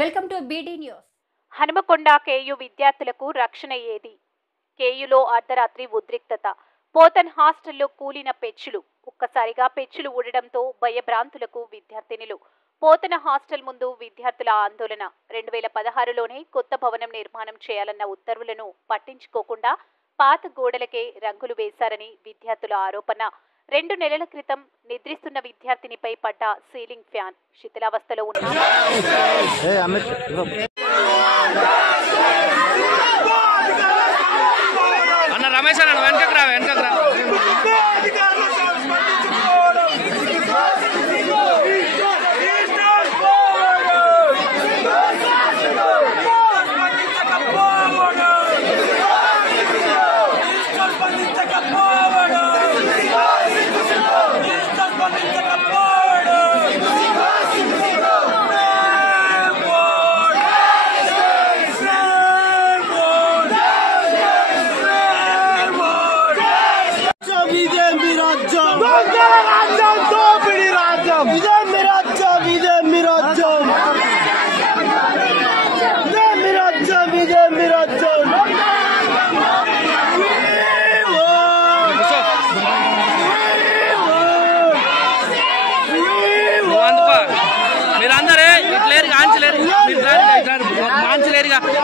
Welcome to BD news. Hanumakonda KU విద్యార్థులకు రక్షణ ఏది? కేయులో అర్ధరాత్రి ఉద్రిక్తత. పోతన్ హాస్టల్లో కూలిన పెచ్చులు. ఒక్కసారిగా పెచ్చులు ఊడడంతో భయభ్రాంతులకు విద్యార్థినులు. పోతన హాస్టల్ ముందు విద్యార్థుల ఆందోళన. 2016లోనే కొత్త భవనం నిర్మాణం చేయాలన్న ఉత్తర్వులను పట్టించుకోకుండా పాత గోడలకే రంగులు వేశారని విద్యార్థుల ఆరోపణ. 2 నెలల క్రితం నిద్రిస్తున్న విద్యార్థినిపై పడ్డ సీలింగ్ ఫ్యాన్ శిథిలావస్థలో ఉన్న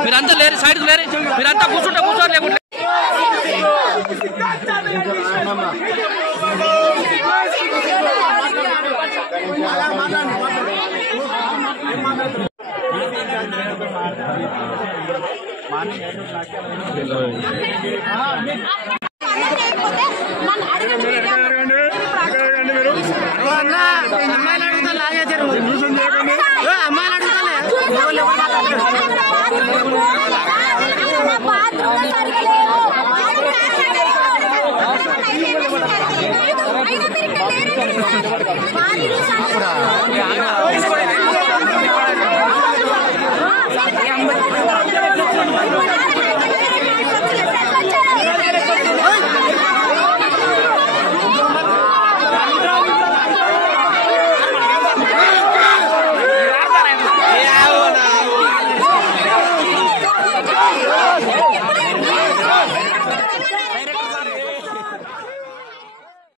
మీరంతా లేరు, సైడ్కు లేరు, మీరంతా కూర్చోరు లేకుంటే